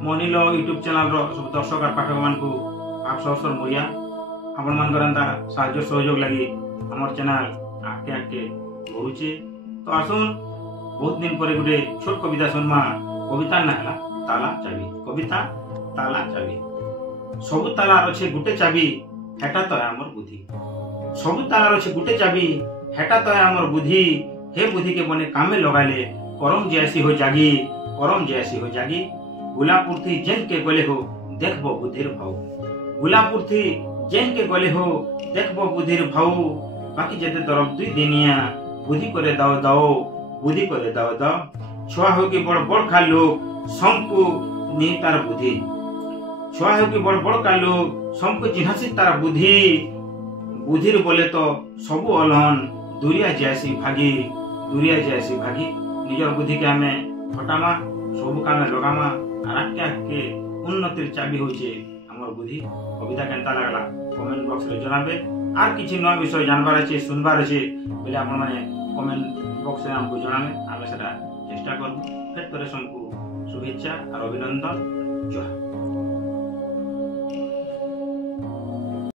Manil YouTube channel सब दर्शक और पाठक मान आपसर मुरिया आपण मान साहाय्य सहयोग लगी आमर चैनल आगे आगे बढ़ुचे। तो आसुन बहुत दिन पर गोटे छोट कविता सुनमा। कविता ना है ताला चाबी। कविता ताला चाबी। सबु तालार अच्छे गुटे चाबी हेटा तो आमर बुद्धि। सबु तालार अच्छे गुटे चाबी हेटा तो आमर बुद्धि। हे बुद्धि के बने कामे लगाले करम जैसी हो जागी। करम जैसी हो जागी। गुलापुर्थी जेन के गले हो देखबो बुद्धिर भाव। गुलापुर्थी जेन के गले हो देखबो बुद्धिर भाव। बाकी जेते तरफ दुई दिनिया बुद्धि करे दाओ दाओ। बुद्धि करे दाओ दाओ। छुआ हो कि बड़ बड़ खा लोग संकु नि तार बुद्धि। छुआ हो कि बड़ बड़ का लोग संकु जिहासी तार बुद्धि। बुद्धिर बोले तो सबु अलहन दुरिया जैसी भागी। दुरिया जैसी भागी। निजर बुद्धि के हमें हटामा सबु कामे लगामा आके आके उन्नतिर चाबी होचे हमर बुद्धि। कविता केनता लागला कमेंट बॉक्स रे जनाबे। आर किछि नया विषय जानबार अछि सुनबार अछि बोले आपण माने कमेंट बॉक्स रे हमको जनाबे। आमे सेटा चेष्टा करबो। फेर करे सबको शुभेच्छा और अभिनंदन। जय।